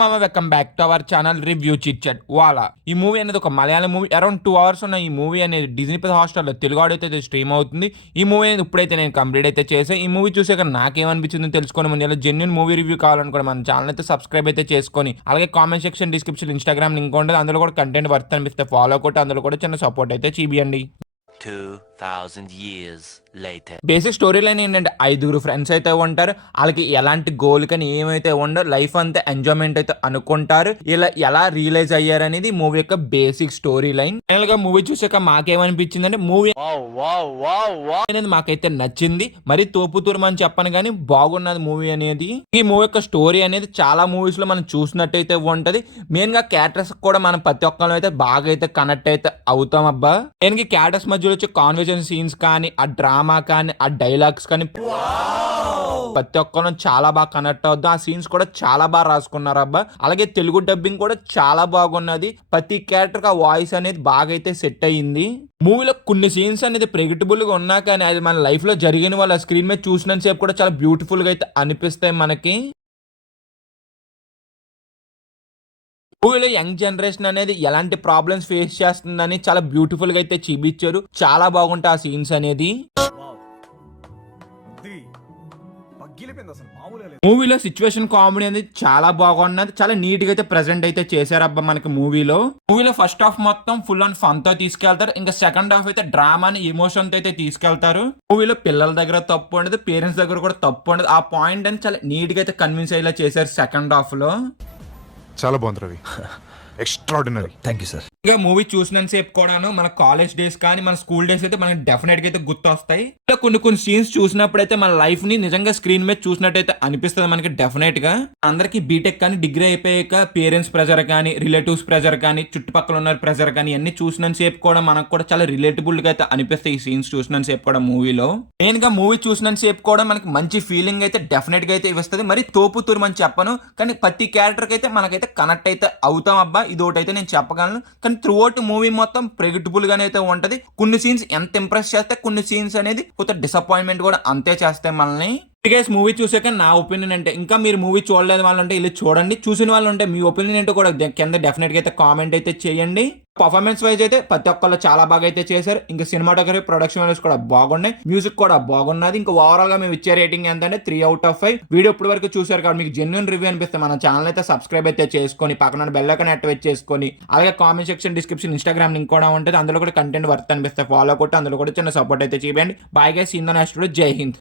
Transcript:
మామ welcome back to our channel review chit chat వాలా. ఈ మూవీ అనేది ఒక మలయాళం మూవీ. అరౌండ్ 2 hours ఉన్న ఈ మూవీ అనేది డిజ్నీ ప్లస్ హాట్‌స్టార్‌లో తెలుగు ఆడియో అయితే స్ట్రీమ్ అవుతుంది. ఈ మూవీ అనేది ఇప్పుడైతే నేను కంప్లీట్ అయితే చేసా. ఈ మూవీ చూసాక నాకేమనిపించిందో తెలుసుకొని ముందు ఇలా జెన్యూన్ మూవీ రివ్యూ కావాలనుకోండి మన ఛానల్ అయితే సబ్స్క్రైబ్ అయితే చేసుకొని, అలాగే comment section description Instagram link ఉంటుంది. అందులో కూడా కంటెంట్ వర్త్ అనిపిస్తే ఫాలో కొట్టి అందులో కూడా చిన్న సపోర్ట్ అయితే చేయండి. 2000 years later. Basic story line ఏంటంటే 5 ఫ్రెండ్స్ అయితే ఉంటారు. వాళ్ళకి ఎలాంటి గోల్ కానీ ఏమైతే ఉండవు, లైఫ్ అంతా ఎంజాయ్మెంట్ అయితే అనుకుంటారు. ఇలా ఎలా రియలైజ్ అయ్యారు అనేది మూవీ యొక్క బేసిక్ స్టోరీ లైన్. ఫైనల్ గా మూవీ చూసాక మాకేమనిపించింది అంటే మూవీ అనేది మాకైతే నచ్చింది. మరి తోపుతూరం అని చెప్పను కానీ బాగున్నది మూవీ అనేది. ఈ మూవీ యొక్క స్టోరీ అనేది చాలా మూవీస్ లో మనం చూసినట్టయితే ఉంటది. మెయిన్ గా క్యారెక్టర్స్ కూడా మనం ప్రతి ఒక్కరు అయితే బాగా అయితే కనెక్ట్ అయితే అవుతాం అబ్బా. మెయిన్ గా క్యారెక్టర్స్ మధ్యలో వచ్చే కాన్వర్సేషన్ సీన్స్ కానీ, ఆ డ్రామా కానీ, ఆ డైలాగ్స్ కానీ ప్రతి ఒక్కరు చాలా బాగా కనెక్ట్ అవుద్దాం. ఆ సీన్స్ కూడా చాలా బాగా రాసుకున్నారు అబ్బా. అలాగే తెలుగు డబ్బింగ్ కూడా చాలా బాగున్నది. ప్రతి క్యారెక్టర్ ఆ వాయిస్ అనేది బాగా అయితే సెట్ అయ్యింది. మూవీలో కొన్ని సీన్స్ అనేది ప్రెడిక్టబుల్ గా ఉన్నా కానీ అది మన లైఫ్ లో జరిగిన వాళ్ళ స్క్రీన్ మీద చూసినంత సేపు కూడా చాలా బ్యూటిఫుల్ గా అయితే అనిపిస్తాయి మనకి. మూవీలో యంగ్ జనరేషన్ అనేది ఎలాంటి ప్రాబ్లమ్స్ ఫేస్ చేస్తుందని చాలా బ్యూటిఫుల్ గా అయితే చూపించారు. చాలా బాగుంటాయి ఆ సీన్స్ అనేది. మూవీలో సిచ్యువేషన్ కామెడీ అనేది చాలా బాగున్నది. చాలా నీట్ గా అయితే ప్రెజెంట్ అయితే చేశారబ్బా మనకి మూవీలో. ఫస్ట్ హాఫ్ మొత్తం ఫుల్ ఆన్ ఫన్ తో తీసుకెళ్తారు. ఇంకా సెకండ్ హాఫ్ అయితే డ్రామాని ఎమోషన్ తో అయితే తీసుకెళ్తారు. మూవీలో పిల్లల దగ్గర తప్పు ఉండదు, పేరెంట్స్ దగ్గర కూడా తప్పు ఉండదు. ఆ పాయింట్ అని చాలా నీట్ గా అయితే కన్విన్స్ అయ్యేలా చేశారు సెకండ్ హాఫ్ లో. చాలా బాగుంది Ravi, extraordinary. Thank you sir. ఇంకా మూవీ చూసినంత సేపు కూడాను మన కాలేజ్ డేస్ కానీ మన స్కూల్ డేస్ అయితే మనకి డెఫినెట్ గా అయితే గుర్తొస్తాయి. కొన్ని సీన్స్ చూసినప్పుడు అయితే మన లైఫ్ ని నిజంగా స్క్రీన్ మీద చూసినట్టయితే అనిపిస్తుంది మనకి డెఫినెట్ గా. అందరికి బీటెక్ కానీ డిగ్రీ అయిపోయాక పేరెంట్స్ ప్రెజర్ కానీ, రిలేటివ్స్ ప్రెజర్ కానీ, చుట్టుపక్కల ఉన్న ప్రెజర్ కానీ అన్ని చూసినంత సేపు కూడా మనకు కూడా చాలా రిలేటబుల్ గా అయితే అనిపిస్తాయి ఈ సీన్స్ చూసినంత సేపు కూడా మూవీలో. మెయిన్ గా మూవీ చూసినంత సేపు కూడా మనకి మంచి ఫీలింగ్ అయితే డెఫినెట్ గా అయితే ఇస్తుంది. మరి తోపు తురుమని చెప్పను కానీ ప్రతి క్యారెక్టర్ కి అయితే మనకైతే కనెక్ట్ అయితే అవుతాం అబ్బా. ఇది ఒకటి అయితే నేను చెప్పగలను. కానీ త్రూ అవుట్ మూవీ మొత్తం ప్రెడిక్టబుల్ గానే అయితే ఉంటది. కొన్ని సీన్స్ ఎంత ఇంప్రెస్ చేస్తే కొన్ని సీన్స్ అనేది కొంత డిసప్పాయింట్మెంట్ కూడా అంతే చేస్తాయి మనల్ని. మూవీ చూసాక నా ఒపీనియన్ అంటే, ఇంకా మీరు మూవీ చూడలేదు వాళ్ళు ఉంటే ఇలా చూడండి. చూసిన వాళ్ళు ఉంటే మీ ఒపీనియన్ ఏంటో కూడా కింద డెఫినెట్ గా అయితే కామెంట్ అయితే చేయండి. పర్ఫార్మెన్స్ వైజ్ అయితే ప్రతి ఒక్కళ్ళు చాలా బాగా అయితే చేశారు. ఇంకా సినిమాటోగ్రఫీ, ప్రొడక్షన్ వైజ్ కూడా బాగున్నాయి. మ్యూజిక్ కూడా బాగున్నది. ఇంకా ఓవరాల్ గా మేము ఇచ్చే రేటింగ్ ఎంత అంటే 3 out of 5. వీడియో ఇప్పటి వరకు చూసారు కాబట్టి మీకు జెన్యూన్ రివ్యూ అనిపిస్తే మన ఛానల్ అయితే సబ్స్క్రైబ్ అయితే చేసుకొని, పక్కన బెల్ ఐకాన్ యాక్టివేట్ చేసుకొని, అలాగే comment section description Instagram link కూడా ఉంటుంది. అందులో కూడా కంటెంట్ వర్త్ అనిపిస్తే ఫాలో కొట్టి అందులో కూడా చిన్న సపోర్ట్ అయితే చేయండి. Bye guys, in the next video. జై హింద్.